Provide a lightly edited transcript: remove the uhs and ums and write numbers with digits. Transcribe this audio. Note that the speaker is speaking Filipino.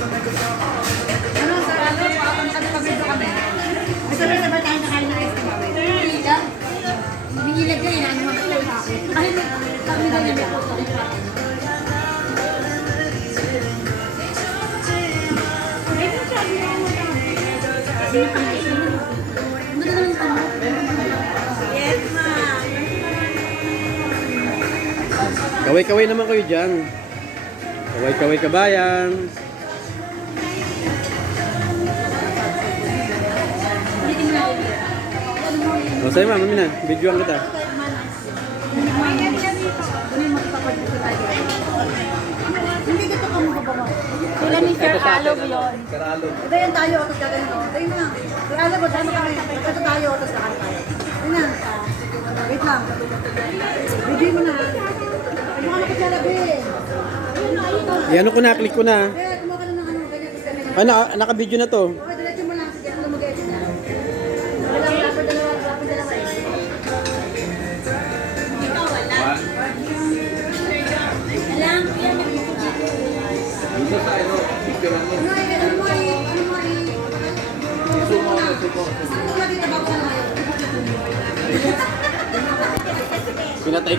Ano, sa ano, pagkakabito kami. Ay, sabay-sabay tayo nakain ng ice cream. Binilag ka yun, ano mga sa akin. Ay, kami na yun ako. Yes, ma'am. Kaway-kaway naman kayo dyan. Kaway-kaway kabayan. O sa'yo ma'am, mami na. Videoan kita. Hindi dito ka magbabawa. Sila ni Sir Alog yun. Ito yan tayo, tapos gagano. Ito yun na. Sir Alog, dami kami. Ito tayo, tapos kakan tayo. Yun na. Wait lang. Video mo na. Ano ka na kutsara, be? Yan ko na, click ko na. Eh, kumuha ka na ng ano. Ganyan, tapos ganyan. Ah, naka-video na to. Okay, diretso mo lang. Sige, ano mag-edit na. Walang rapper dalawa eh. Alam, yan. Dito sa ano, picture mo. Ano ay, ano mo ay, ano mo ay. Ano mo lagi na bago na ngayon? Pinatay ko